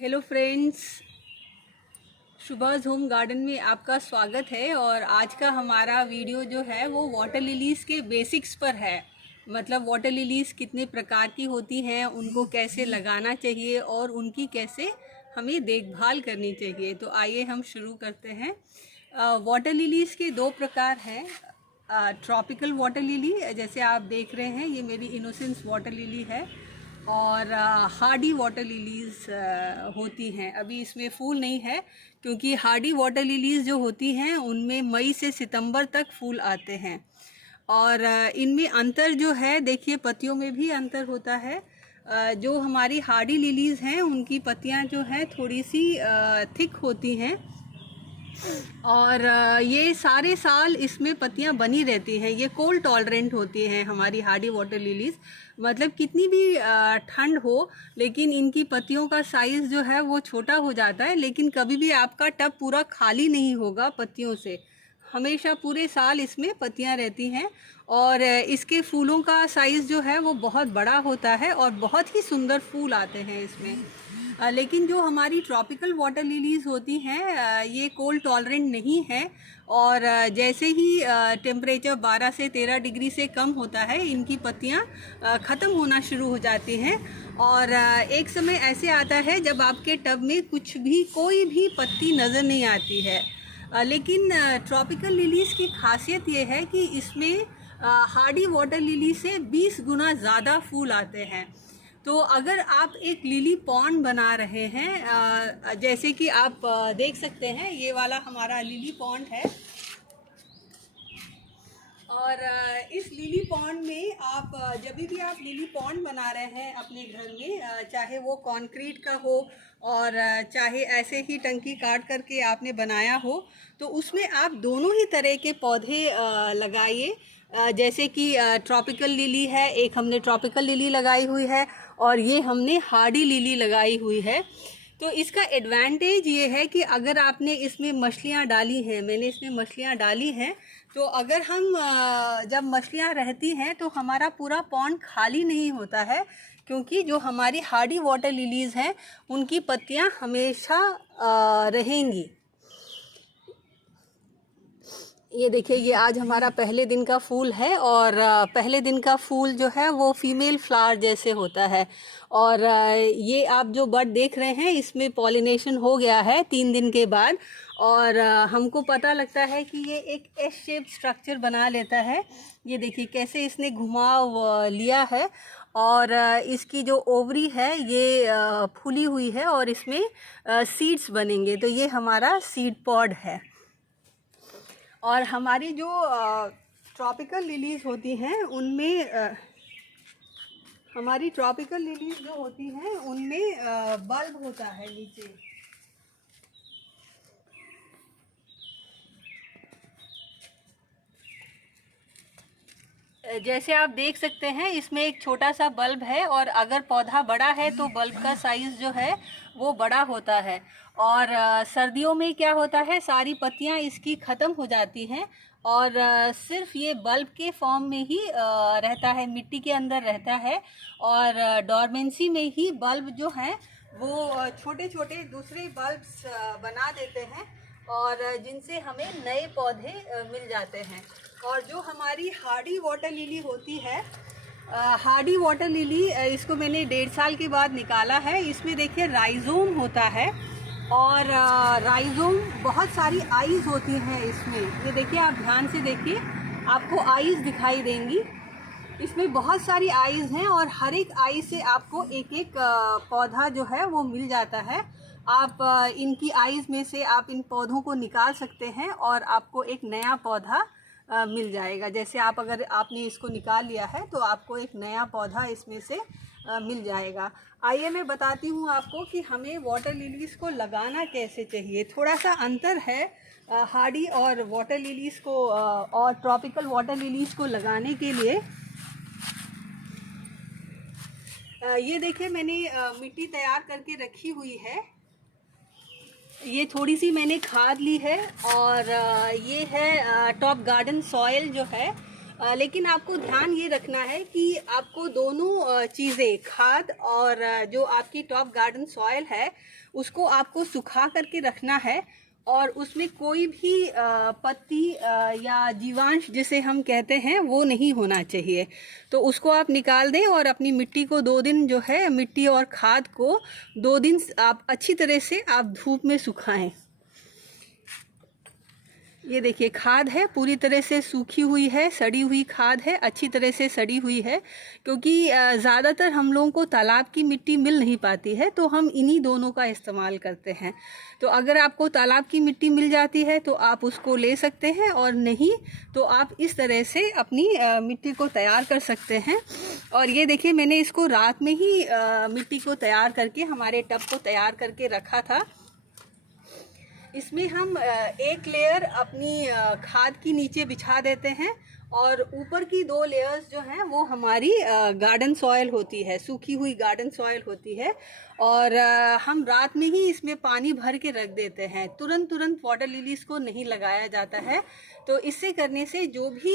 Hello friends, शुभाज़ home garden में आपका स्वागत है। और आज का हमारा वीडियो जो है वो वाटर लिलीज़ के बेसिक्स पर है। मतलब वाटर लिलीज़ कितने प्रकार की होती हैं, उनको कैसे लगाना चाहिए और उनकी कैसे हमें देखभाल करनी चाहिए। तो आइए हम शुरू करते हैं। वाटर लिलीज़ के दो प्रकार हैं। ट्रॉपिकल वाटर लिली, जैसे आप देख रहे हैं, ये मेरी इनोसेंस वाटर लिली है। और हार्डी वाटर लिलीज़ होती हैं। अभी इसमें फूल नहीं है, क्योंकि हार्डी वाटर लिलीज़ जो होती हैं उनमें मई से सितंबर तक फूल आते हैं। और इनमें अंतर जो है, देखिए पत्तियों में भी अंतर होता है। जो हमारी हार्डी लिलीज़ हैं उनकी पत्तियां जो हैं थोड़ी सी थिक होती हैं, और ये सारे साल इसमें पत्तियां बनी रहती हैं। ये कोल्ड टॉलरेंट होती हैं हमारी हार्डी वाटर लिलीज़। मतलब कितनी भी ठंड हो, लेकिन इनकी पत्तियों का साइज़ जो है वो छोटा हो जाता है, लेकिन कभी भी आपका टब पूरा खाली नहीं होगा पत्तियों से। हमेशा पूरे साल इसमें पत्तियां रहती हैं। और इसके फूलों का साइज़ जो है वो बहुत बड़ा होता है और बहुत ही सुंदर फूल आते हैं इसमें। लेकिन जो हमारी ट्रॉपिकल वाटर लिलीज़ होती हैं ये कोल्ड टॉलरेंट नहीं है। और जैसे ही टेम्परेचर 12 से 13 डिग्री से कम होता है, इनकी पत्तियां ख़त्म होना शुरू हो जाती हैं। और एक समय ऐसे आता है जब आपके टब में कुछ भी, कोई भी पत्ती नज़र नहीं आती है। लेकिन ट्रॉपिकल लिलीज़ की खासियत ये है कि इसमें हार्डी वाटर लिली से 20 गुना ज़्यादा फूल आते हैं। तो अगर आप एक लिली पॉन्ड बना रहे हैं, जैसे कि आप देख सकते हैं, ये वाला हमारा लिली पॉन्ड है। और इस लिली पॉन्ड में आप जब भी आप लिली पॉन्ड बना रहे हैं अपने घर में, चाहे वो कंक्रीट का हो और चाहे ऐसे ही टंकी काट करके आपने बनाया हो, तो उसमें आप दोनों ही तरह के पौधे लगाइए। जैसे कि ट्रॉपिकल लिली है, एक हमने ट्रॉपिकल लिली लगाई हुई है और ये हमने हार्डी लिली लगाई हुई है। तो इसका एडवांटेज ये है कि अगर आपने इसमें मछलियाँ डाली हैं, मैंने इसमें मछलियाँ डाली हैं, तो अगर हम जब मछलियाँ रहती हैं तो हमारा पूरा पॉन्ड खाली नहीं होता है, क्योंकि जो हमारी हार्डी वाटर लिलीज़ हैं उनकी पत्तियाँ हमेशा रहेंगी। ये देखिए, ये आज हमारा पहले दिन का फूल है। और पहले दिन का फूल जो है वो फीमेल फ्लावर जैसे होता है। और ये आप जो बड देख रहे हैं, इसमें पॉलिनेशन हो गया है 3 दिन के बाद। और हमको पता लगता है कि ये एक एस शेप स्ट्रक्चर बना लेता है। ये देखिए कैसे इसने घुमाव लिया है। और इसकी जो ओवरी है ये फूली हुई है और इसमें सीड्स बनेंगे। तो ये हमारा सीड पॉड है। और हमारी जो ट्रॉपिकल लिलीज़ होती हैं उनमें हमारी ट्रॉपिकल लिलीज़ जो होती हैं उनमें बल्ब होता है नीचे। जैसे आप देख सकते हैं, इसमें एक छोटा सा बल्ब है, और अगर पौधा बड़ा है तो बल्ब का साइज़ जो है वो बड़ा होता है। और सर्दियों में क्या होता है, सारी पत्तियां इसकी ख़त्म हो जाती हैं और सिर्फ ये बल्ब के फॉर्म में ही रहता है, मिट्टी के अंदर रहता है। और डॉर्मेंसी में ही बल्ब जो हैं वो छोटे छोटे दूसरे बल्ब्स बना देते हैं, और जिनसे हमें नए पौधे मिल जाते हैं। और जो हमारी हार्डी वाटर लिली होती है, हार्डी वाटर लिली, इसको मैंने 1.5 साल के बाद निकाला है। इसमें देखिए राइजोम होता है, और राइजोम, बहुत सारी आईज होती हैं इसमें। ये देखिए, आप ध्यान से देखिए, आपको आईज दिखाई देंगी। इसमें बहुत सारी आईज हैं और हर एक आई से आपको एक एक पौधा जो है वो मिल जाता है। आप इनकी आईज में से आप इन पौधों को निकाल सकते हैं और आपको एक नया पौधा मिल जाएगा। जैसे आप, अगर आपने इसको निकाल लिया है तो आपको एक नया पौधा इसमें से मिल जाएगा। आइए मैं बताती हूँ आपको कि हमें वाटर लिलीज़ को लगाना कैसे चाहिए। थोड़ा सा अंतर है हार्डी और वाटर लिलीज़ को और ट्रॉपिकल वाटर लिलीज़ को लगाने के लिए। ये देखिए, मैंने मिट्टी तैयार करके रखी हुई है। ये थोड़ी सी मैंने खाद ली है, और ये है टॉप गार्डन सॉइल जो है। लेकिन आपको ध्यान ये रखना है कि आपको दोनों चीज़ें, खाद और जो आपकी टॉप गार्डन सॉइल है, उसको आपको सुखा करके रखना है। और उसमें कोई भी पत्ती या जीवांश जिसे हम कहते हैं वो नहीं होना चाहिए। तो उसको आप निकाल दें और अपनी मिट्टी को 2 दिन जो है, मिट्टी और खाद को 2 दिन आप अच्छी तरह से आप धूप में सुखाएं। ये देखिए खाद है, पूरी तरह से सूखी हुई है, सड़ी हुई खाद है, अच्छी तरह से सड़ी हुई है। क्योंकि ज़्यादातर हम लोगों को तालाब की मिट्टी मिल नहीं पाती है, तो हम इन्हीं दोनों का इस्तेमाल करते हैं। तो अगर आपको तालाब की मिट्टी मिल जाती है तो आप उसको ले सकते हैं, और नहीं तो आप इस तरह से अपनी मिट्टी को तैयार कर सकते हैं। और ये देखिए मैंने इसको रात में ही मिट्टी को तैयार करके, हमारे टब को तैयार करके रखा था। इसमें हम एक लेयर अपनी खाद की नीचे बिछा देते हैं, और ऊपर की 2 लेयर्स जो हैं वो हमारी गार्डन सॉइल होती है, सूखी हुई गार्डन सॉइल होती है। और हम रात में ही इसमें पानी भर के रख देते हैं। तुरंत वाटर लिलीज को नहीं लगाया जाता है। तो इससे करने से जो भी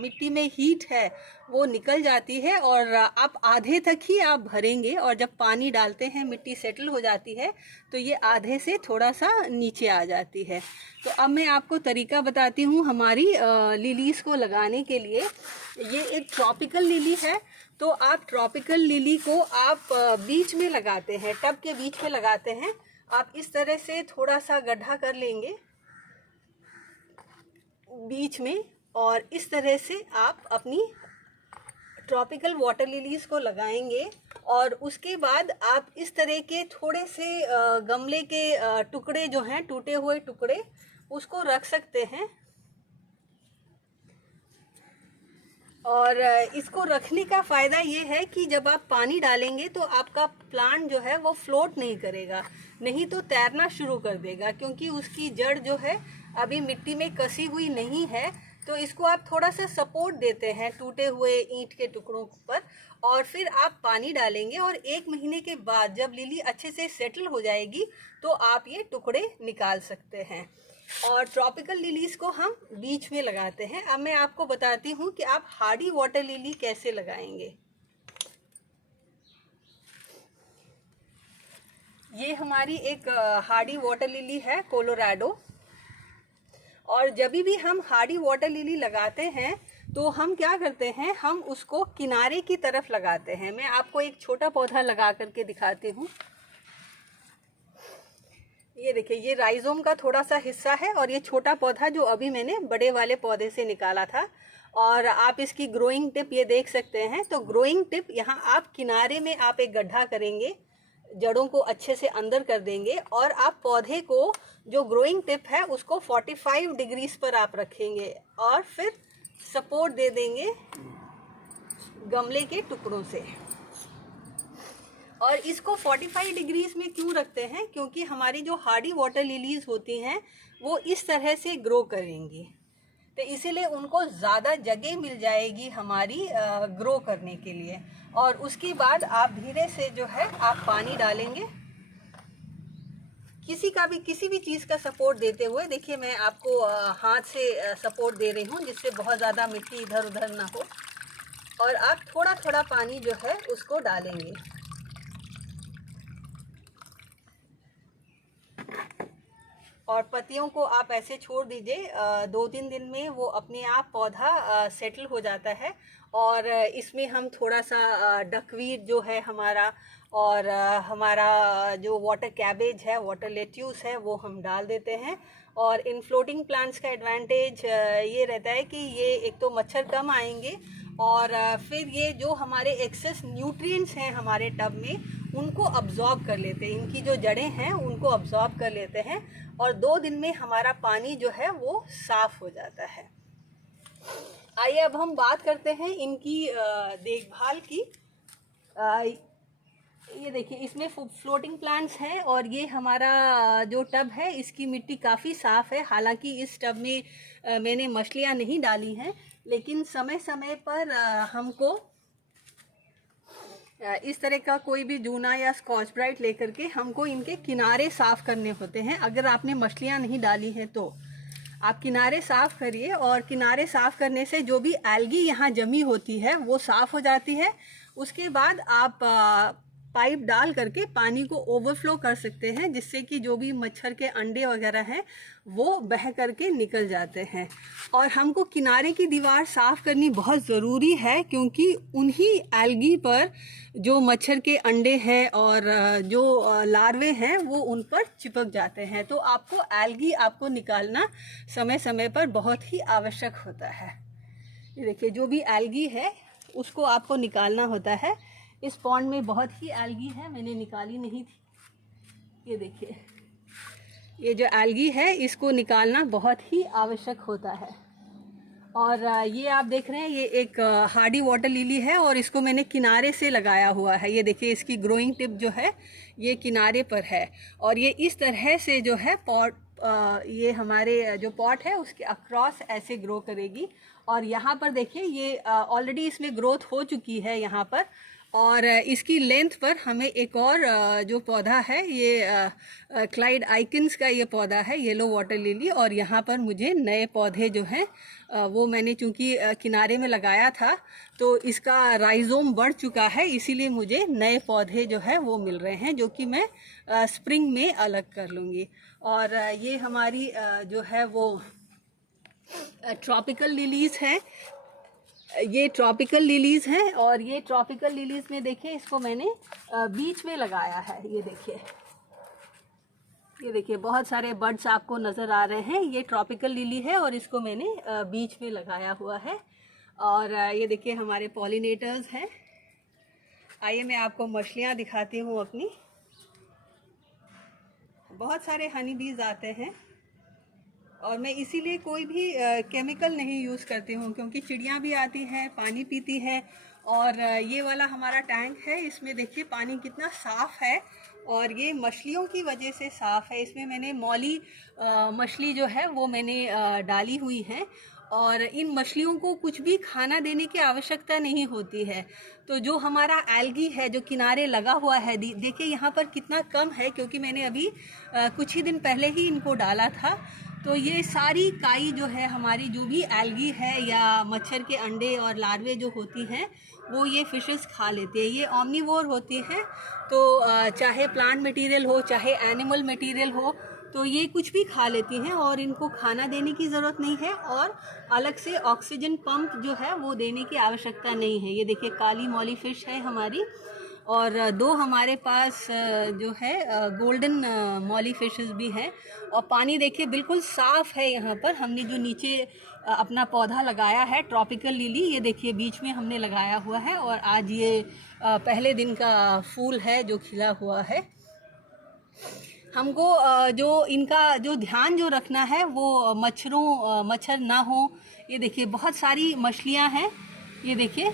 मिट्टी में हीट है वो निकल जाती है, और आप आधे तक ही आप भरेंगे, और जब पानी डालते हैं मिट्टी सेटल हो जाती है तो ये आधे से थोड़ा सा नीचे आ जाती है। तो अब मैं आपको तरीका बताती हूँ हमारी लिलीज को लगाने के लिए। ये एक ट्रॉपिकल लिली है। तो आप ट्रॉपिकल लिली को आप बीच में लगाते हैं, टब के बीच में लगाते हैं। आप इस तरह से थोड़ा सा गड्ढा कर लेंगे बीच में, और इस तरह से आप अपनी ट्रॉपिकल वाटर लिलीज को लगाएंगे। और उसके बाद आप इस तरह के थोड़े से गमले के टुकड़े जो हैं, टूटे हुए टुकड़े, उसको रख सकते हैं। और इसको रखने का फ़ायदा ये है कि जब आप पानी डालेंगे तो आपका प्लांट जो है वो फ्लोट नहीं करेगा, नहीं तो तैरना शुरू कर देगा, क्योंकि उसकी जड़ जो है अभी मिट्टी में कसी हुई नहीं है। तो इसको आप थोड़ा सा सपोर्ट देते हैं टूटे हुए ईंट के टुकड़ों पर, और फिर आप पानी डालेंगे। और 1 महीने के बाद जब लिली अच्छे से सेटल हो जाएगी तो आप ये टुकड़े निकाल सकते हैं। और ट्रॉपिकल लिलीज को हम बीच में लगाते हैं। अब मैं आपको बताती हूँ कि आप हार्डी वाटर लिली कैसे लगाएंगे। ये हमारी एक हार्डी वाटर लिली है, कोलोराडो। और जब भी हम हार्डी वाटर लिली लगाते हैं तो हम क्या करते हैं, हम उसको किनारे की तरफ लगाते हैं। मैं आपको एक छोटा पौधा लगा करके दिखाती हूँ। ये देखिए, ये राइजोम का थोड़ा सा हिस्सा है, और ये छोटा पौधा जो अभी मैंने बड़े वाले पौधे से निकाला था। और आप इसकी ग्रोइंग टिप ये देख सकते हैं। तो ग्रोइंग टिप यहाँ आप किनारे में आप एक गड्ढा करेंगे, जड़ों को अच्छे से अंदर कर देंगे, और आप पौधे को जो ग्रोइंग टिप है उसको 45 डिग्रीज पर आप रखेंगे, और फिर सपोर्ट दे देंगे गमले के टुकड़ों से। और इसको 45 डिग्रीज में क्यों रखते हैं, क्योंकि हमारी जो हार्डी वाटर लिलीज होती हैं वो इस तरह से ग्रो करेंगी, तो इसीलिए उनको ज़्यादा जगह मिल जाएगी हमारी ग्रो करने के लिए। और उसके बाद आप धीरे से जो है आप पानी डालेंगे, किसी भी चीज़ का सपोर्ट देते हुए। देखिए मैं आपको हाथ से सपोर्ट दे रही हूँ, जिससे बहुत ज़्यादा मिट्टी इधर उधर ना हो। और आप थोड़ा थोड़ा पानी जो है उसको डालेंगे। और पत्तियों को आप ऐसे छोड़ दीजिए, 2-3 दिन में वो अपने आप पौधा सेटल हो जाता है। और इसमें हम थोड़ा सा डकवीट जो है हमारा, और हमारा जो वाटर कैबेज है, वाटर लेट्यूस है, वो हम डाल देते हैं। और इन फ्लोटिंग प्लांट्स का एडवांटेज ये रहता है कि ये एक तो मच्छर कम आएंगे, और फिर ये जो हमारे एक्सेस न्यूट्रिएंट्स हैं हमारे टब में उनको अब्जॉर्ब कर लेते हैं, इनकी जो जड़ें हैं उनको अब्जॉर्ब कर लेते हैं। और 2 दिन में हमारा पानी जो है वो साफ़ हो जाता है। आइए अब हम बात करते हैं इनकी देखभाल की। ये देखिए, इसमें फ्लोटिंग प्लांट्स हैं, और ये हमारा जो टब है इसकी मिट्टी काफ़ी साफ़ है। हालांकि इस टब में मैंने मछलियाँ नहीं डाली हैं, लेकिन समय समय पर हमको इस तरह का कोई भी जूना या स्कॉच ब्राइट लेकर के हमको इनके किनारे साफ़ करने होते हैं, अगर आपने मछलियाँ नहीं डाली हैं तो। आप किनारे साफ़ करिए और किनारे साफ़ करने से जो भी एल्गी यहाँ जमी होती है वो साफ़ हो जाती है। उसके बाद आप पाइप डाल करके पानी को ओवरफ्लो कर सकते हैं, जिससे कि जो भी मच्छर के अंडे वगैरह हैं वो बह करके निकल जाते हैं। और हमको किनारे की दीवार साफ़ करनी बहुत ज़रूरी है, क्योंकि उन्हीं एल्गी पर जो मच्छर के अंडे हैं और जो लार्वे हैं वो उन पर चिपक जाते हैं। तो आपको एल्गी आपको निकालना समय समय पर बहुत ही आवश्यक होता है। ये देखिए, जो भी एल्गी है उसको आपको निकालना होता है। इस पॉन्ड में बहुत ही एल्गी है, मैंने निकाली नहीं थी। ये देखिए, ये जो एल्गी है इसको निकालना बहुत ही आवश्यक होता है। और ये आप देख रहे हैं, ये एक हार्डी वाटर लिली है और इसको मैंने किनारे से लगाया हुआ है। ये देखिए, इसकी ग्रोइंग टिप जो है ये किनारे पर है और ये इस तरह से जो है पॉट ये हमारे जो पॉट है उसके अक्रॉस ऐसे ग्रो करेगी। और यहाँ पर देखिए, ये ऑलरेडी इसमें ग्रोथ हो चुकी है यहाँ पर। और इसकी लेंथ पर हमें एक और जो पौधा है, ये क्लाइड आइकन्स का ये पौधा है, येलो वाटर लिली। और यहाँ पर मुझे नए पौधे जो हैं वो मैंने चूँकि किनारे में लगाया था तो इसका राइजोम बढ़ चुका है, इसीलिए मुझे नए पौधे जो है वो मिल रहे हैं, जो कि मैं स्प्रिंग में अलग कर लूँगी। और ये हमारी जो है वो ट्रॉपिकल लिलीज़ हैं। ये ट्रॉपिकल लिलीज़ हैं और ये ट्रॉपिकल लिलीज़ में देखिए, इसको मैंने बीच में लगाया है। ये देखिए बहुत सारे बड्स आपको नज़र आ रहे हैं। ये ट्रॉपिकल लिली है और इसको मैंने बीच में लगाया हुआ है। और ये देखिए हमारे पॉलिनेटर्स हैं। आइए मैं आपको मछलियाँ दिखाती हूँ अपनी। बहुत सारे हनी बीज आते हैं और मैं इसीलिए कोई भी केमिकल नहीं यूज़ करती हूँ, क्योंकि चिड़ियाँ भी आती हैं, पानी पीती हैं। और ये वाला हमारा टैंक है, इसमें देखिए पानी कितना साफ़ है और ये मछलियों की वजह से साफ़ है। इसमें मैंने मौली मछली जो है वो मैंने डाली हुई है और इन मछलियों को कुछ भी खाना देने की आवश्यकता नहीं होती है। तो जो हमारा एल्गी है जो किनारे लगा हुआ है, देखिए यहाँ पर कितना कम है, क्योंकि मैंने अभी कुछ ही दिन पहले ही इनको डाला था। तो ये सारी काई जो है हमारी, जो भी एल्गी है या मच्छर के अंडे और लार्वे जो होती हैं वो ये फिशेस खा लेती है। ये ओमनीवोर होती हैं, तो चाहे प्लांट मटेरियल हो चाहे एनिमल मटेरियल हो, तो ये कुछ भी खा लेती हैं और इनको खाना देने की ज़रूरत नहीं है और अलग से ऑक्सीजन पंप जो है वो देने की आवश्यकता नहीं है। ये देखिए काली मॉली फिश है हमारी और दो हमारे पास जो है गोल्डन मॉली फिशेस भी हैं। और पानी देखिए बिल्कुल साफ़ है। यहाँ पर हमने जो नीचे अपना पौधा लगाया है ट्रॉपिकल लिली, ये देखिए बीच में हमने लगाया हुआ है और आज ये पहले दिन का फूल है जो खिला हुआ है। हमको जो इनका जो ध्यान जो रखना है वो मच्छर ना हो। ये देखिए बहुत सारी मछलियाँ हैं। ये देखिए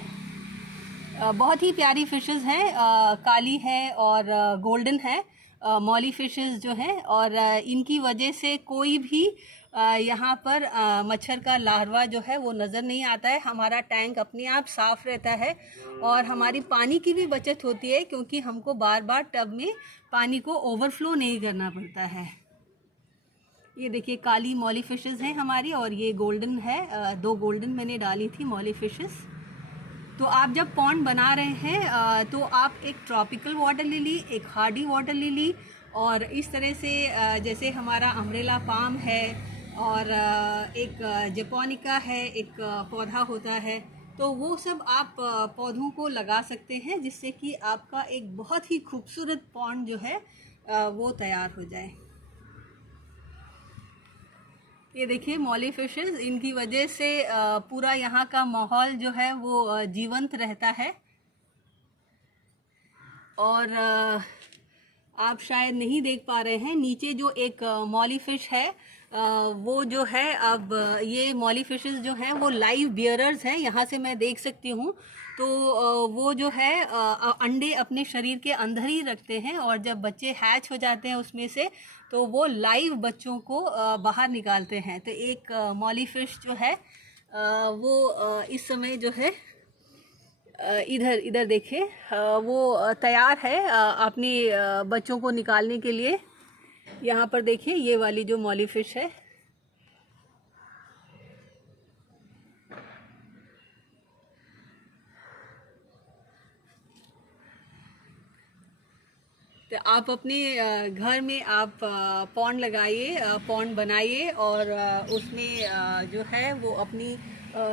बहुत ही प्यारी फिशेस हैं, काली है और गोल्डन है मॉली फिशेस जो हैं। और इनकी वजह से कोई भी यहाँ पर मच्छर का लार्वा जो है वो नज़र नहीं आता है। हमारा टैंक अपने आप साफ़ रहता है और हमारी पानी की भी बचत होती है, क्योंकि हमको बार बार टब में पानी को ओवरफ्लो नहीं करना पड़ता है। ये देखिए काली मॉली फिशेस हैं हमारी और ये गोल्डन है। दो गोल्डन मैंने डाली थी मॉली फिशेस। तो आप जब पॉन्ड बना रहे हैं तो आप एक ट्रॉपिकल वाटर लिली, एक हार्डी वाटर लिली और इस तरह से जैसे हमारा अम्ब्रेला पाम है और एक जपोनिका है, एक पौधा होता है, तो वो सब आप पौधों को लगा सकते हैं, जिससे कि आपका एक बहुत ही खूबसूरत पॉन्ड जो है वो तैयार हो जाए। ये देखिए मॉली फिशेस, इनकी वजह से पूरा यहाँ का माहौल जो है वो जीवंत रहता है। और आप शायद नहीं देख पा रहे हैं, नीचे जो एक मॉली फिश है वो जो है, अब ये मॉली फिशेस जो हैं वो लाइव बियरर्स हैं। यहाँ से मैं देख सकती हूँ। तो वो जो है अंडे अपने शरीर के अंदर ही रखते हैं और जब बच्चे हैच हो जाते हैं उसमें से, तो वो लाइव बच्चों को बाहर निकालते हैं। तो एक मॉली फिश जो है वो इस समय जो है इधर देखिए वो तैयार है अपने बच्चों को निकालने के लिए। यहाँ पर देखिए ये वाली जो मॉली फिश है तो आप अपने घर में आप पॉन्ड लगाइए, पॉन्ड बनाइए और उसमें जो है वो अपनी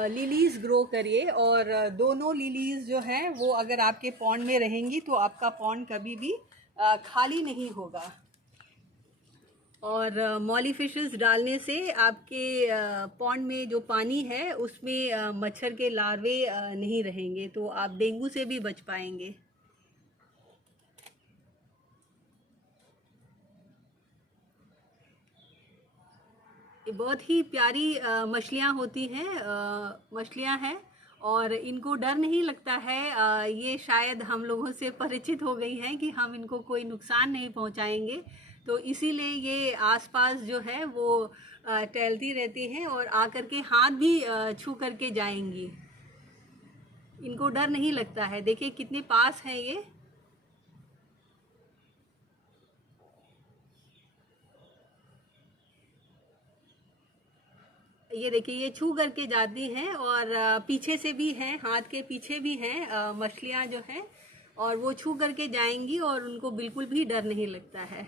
लिलीज़ ग्रो करिए। और दोनों लिलीज़ जो हैं वो अगर आपके पॉन्ड में रहेंगी तो आपका पॉन्ड कभी भी खाली नहीं होगा। और मॉली फिशेस डालने से आपके पॉन्ड में जो पानी है उसमें मच्छर के लार्वे नहीं रहेंगे, तो आप डेंगू से भी बच पाएंगे। ये बहुत ही प्यारी मछलियाँ होती हैं, मछलियाँ हैं और इनको डर नहीं लगता है। ये शायद हम लोगों से परिचित हो गई हैं कि हम इनको कोई नुकसान नहीं पहुंचाएंगे, तो इसीलिए ये आसपास जो है वो टहलती रहती हैं और आकर के हाथ भी छू करके जाएंगी। इनको डर नहीं लगता है। देखिए कितने पास है ये। ये देखिए ये छू करके जाती हैं और पीछे से भी हैं, हाथ के पीछे भी हैं मछलियाँ जो हैं, और वो छू करके जाएंगी और उनको बिल्कुल भी डर नहीं लगता है।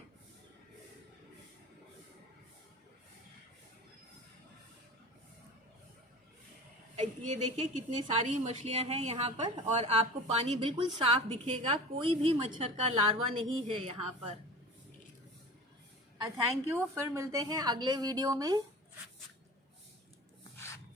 ये देखिए कितने सारी मछलियाँ हैं यहाँ पर और आपको पानी बिल्कुल साफ दिखेगा, कोई भी मच्छर का लार्वा नहीं है यहाँ पर। थैंक यू, फिर मिलते हैं अगले वीडियो में।